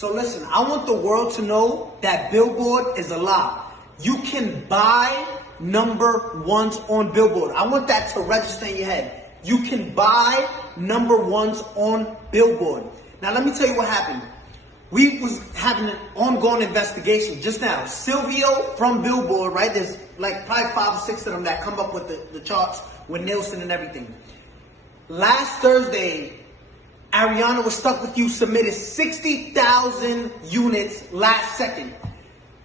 So listen, I want the world to know that Billboard is a lie. You can buy number ones on Billboard. I want that to register in your head. You can buy number ones on Billboard. Now let me tell you what happened. We was having an ongoing investigation just now. Silvio from Billboard, right? There's like probably 5 or 6 of them that come up with the charts with Nielsen and everything. Last Thursday, Ariana Was Stuck With You submitted 60,000 units last second.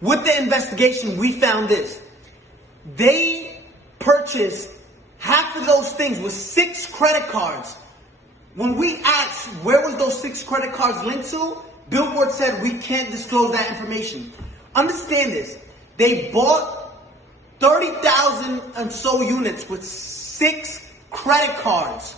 With the investigation, we found this. They purchased half of those things with 6 credit cards. When we asked where was those 6 credit cards linked to, Billboard said we can't disclose that information. Understand this. They bought 30,000 and so units with 6 credit cards.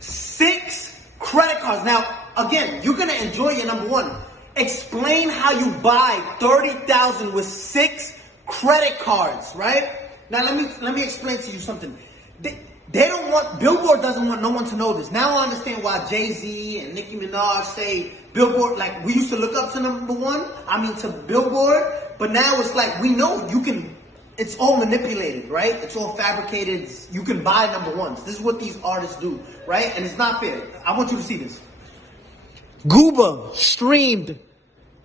6 credit cards. Now, again, you're going to enjoy your number one. Explain how you buy 30,000 with 6 credit cards, right? Now, let me explain to you something. They don't want, Billboard doesn't want no one to know this. Now I understand why Jay-Z and Nicki Minaj say Billboard, like we used to look up to number one, to Billboard, but now it's like we know you can, it's all manipulated, right? It's all fabricated. You can buy number ones. This is what these artists do, right? And it's not fair. I want you to see this. Gooba streamed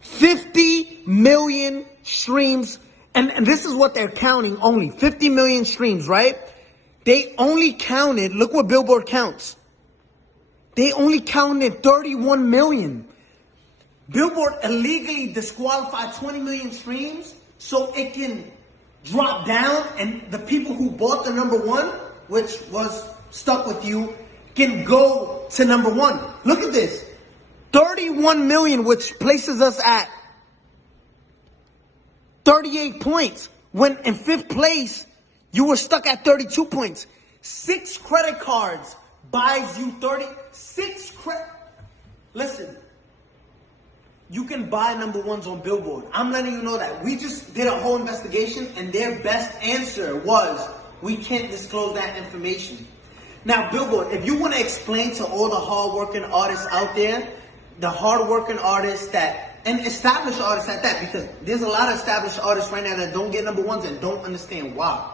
50 million streams, and this is what they're counting only, 50 million streams, right? They only counted, look what Billboard counts. They only counted 31 million. Billboard illegally disqualified 20 million streams so it can drop down and the people who bought the number one, which was Stuck With You, can go to number one. Look at this. 31 million, which places us at 38 points. When in 5th place, you were stuck at 32 points. 6 credit cards buys you 36 credit. Listen, you can buy number ones on Billboard. I'm letting you know that. We just did a whole investigation and their best answer was, we can't disclose that information. Now, Billboard, if you want to explain to all the hardworking artists out there, the hardworking artists that, and established artists at that, because there's a lot of established artists right now that don't get number ones and don't understand why.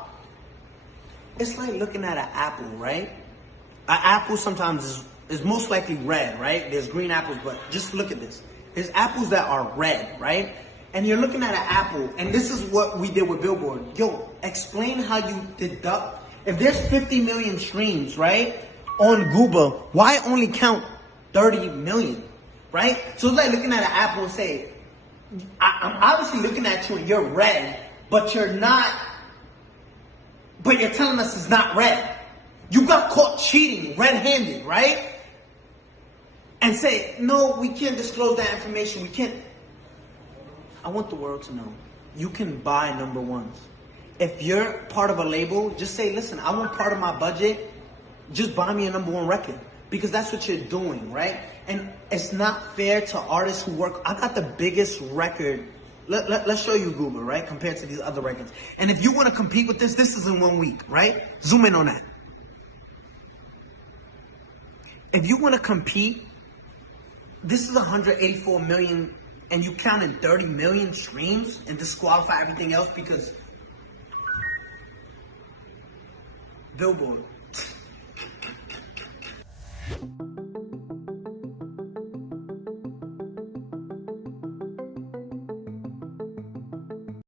It's like looking at an apple, right? An apple sometimes is most likely red, right? There's green apples, but just look at this. There's apples that are red, right? And you're looking at an apple, and this is what we did with Billboard. Yo, explain how you deduct. If there's 50 million streams, right, on Gooba, why only count 30 million, right? So it's like looking at an apple and say, I'm obviously looking at you and you're red, but you're not. But you're telling us it's not red. You got caught cheating red-handed, right? And say, no, we can't disclose that information. We can't. I want the world to know. You can buy number ones. If you're part of a label, just say, listen, I want part of my budget. Just buy me a number one record. Because that's what you're doing, right? And it's not fair to artists who work. I got the biggest record. Let's show you Google, right? Compared to these other records. And if you want to compete with this is in 1 week, right? Zoom in on that. If you want to compete, this is 184 million and you counted 30 million streams and disqualify everything else because Billboard.